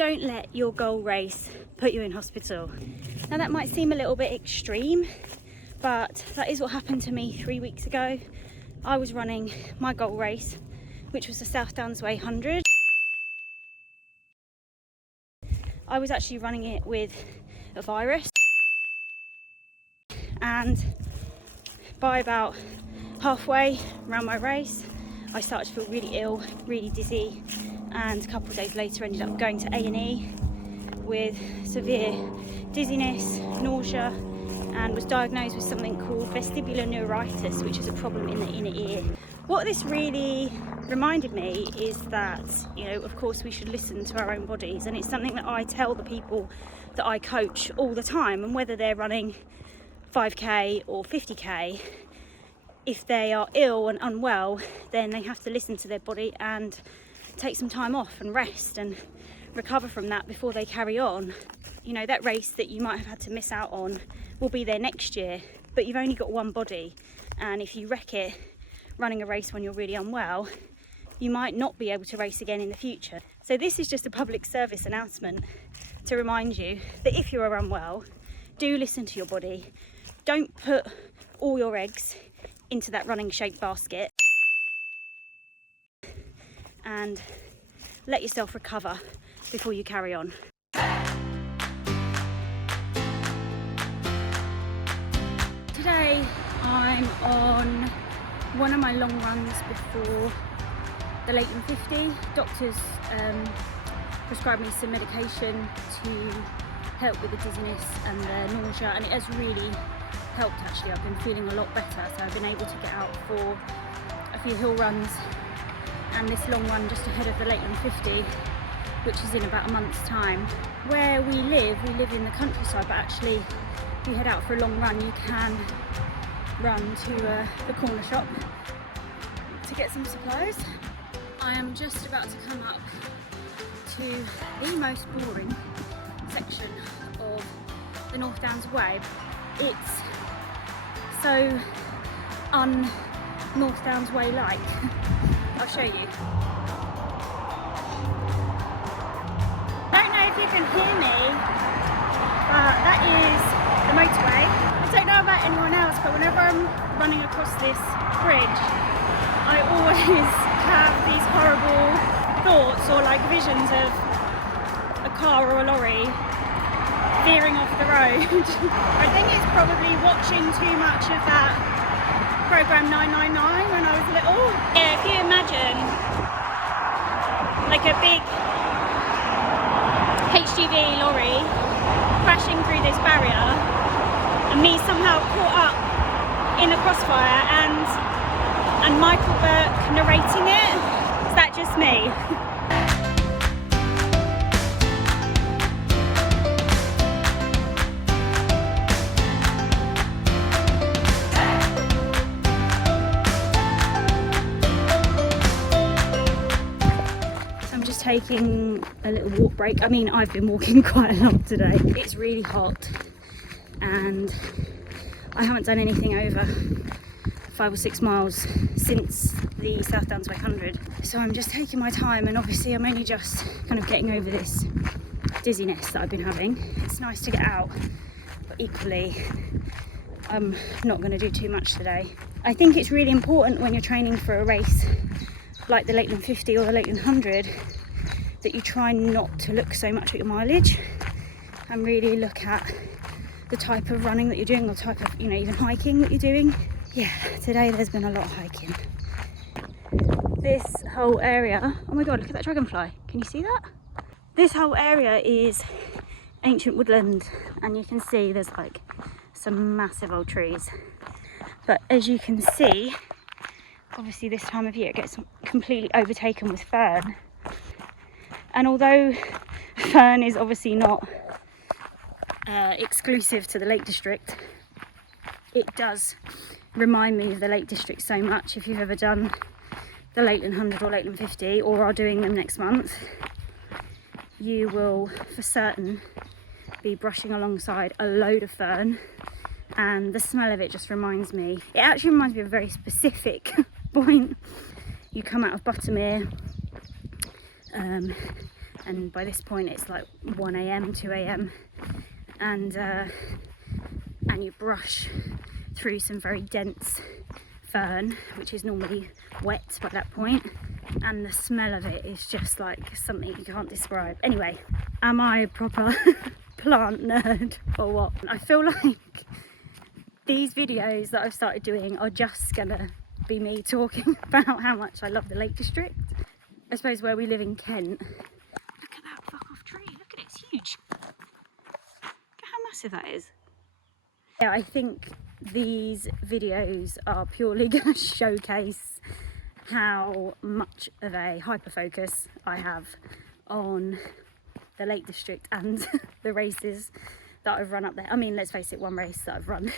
don't let your goal race put you in hospital. Now that might seem a little bit extreme, but that is what happened to me 3 weeks ago. I was running my goal race, which was the South Downs Way 100. I was actually running it with a virus, and by about halfway around my race, I started to feel really ill, really dizzy, and a couple of days later ended up going to A&E with severe dizziness, nausea, and was diagnosed with something called vestibular neuritis, which is a problem in the inner ear. What this really reminded me is that, you know, of course we should listen to our own bodies, and it's something that I tell the people that I coach all the time, and whether they're running 5k or 50k, if they are ill and unwell, then they have to listen to their body and take some time off and rest and recover from that before they carry on. You know, that race that you might have had to miss out on will be there next year, but you've only got one body, and if you wreck it running a race when you're really unwell, you might not be able to race again in the future. So this is just a public service announcement to remind you that if you are unwell, do listen to your body. Don't put all your eggs into that running shaped basket, and let yourself recover before you carry on. Today I'm on one of my long runs before the Leighton 50. Doctors prescribed me some medication to help with the dizziness and the nausea, and it has really helped actually. I've been feeling a lot better, so I've been able to get out for a few hill runs and this long run just ahead of the Leighton 50, which is in about a month's time. Where we live in the countryside, but actually if you head out for a long run you can run to the corner shop to get some supplies. I am just about to come up to the most boring section of the North Downs Way. It's so un-North Downs Way like. I'll show you. I don't know if you can hear me, but that is the motorway. I don't know about anyone else, but whenever I'm running across this bridge, I always have these horrible thoughts or like visions of a car or a lorry veering off the road. I think it's probably watching too much of that program 999 when I was little. Yeah, if you imagine like a big HGV lorry crashing through this barrier and me somehow caught up in a crossfire and Michael Burke narrating it, is that just me? Taking a little walk break. I mean, I've been walking quite a lot today. It's really hot and I haven't done anything over 5 or 6 miles since the South Downs Way 100. So I'm just taking my time, and obviously I'm only just kind of getting over this dizziness that I've been having. It's nice to get out, but equally I'm not going to do too much today. I think it's really important when you're training for a race like the Leighton 50 or the Leighton 100 that you try not to look so much at your mileage and really look at the type of running that you're doing, or type of, you know, even hiking that you're doing. Yeah, today there's been a lot of hiking. This whole area, oh my god, look at that dragonfly, can you see that? This whole area is ancient woodland, and you can see there's like some massive old trees, but as you can see, obviously this time of year it gets completely overtaken with fern. And although fern is obviously not exclusive to the Lake District, it does remind me of the Lake District so much. If you've ever done the Leighton 100 or Leighton 50, or are doing them next month, you will for certain be brushing alongside a load of fern, and the smell of it just reminds me, it actually reminds me of a very specific point. You come out of Buttermere, and by this point it's like 1 a.m, 2 a.m, and you brush through some very dense fern, which is normally wet by that point, and the smell of it is just like something you can't describe. Anyway, am I a proper plant nerd or what? I feel like these videos that I've started doing are just gonna be me talking about how much I love the Lake District. I suppose where we live in Kent. Look at that fuck off tree, look at it, it's huge. Look at how massive that is. Yeah, I think these videos are purely going to showcase how much of a hyper-focus I have on the Lake District and the races that I've run up there. I mean, let's face it, one race that I've run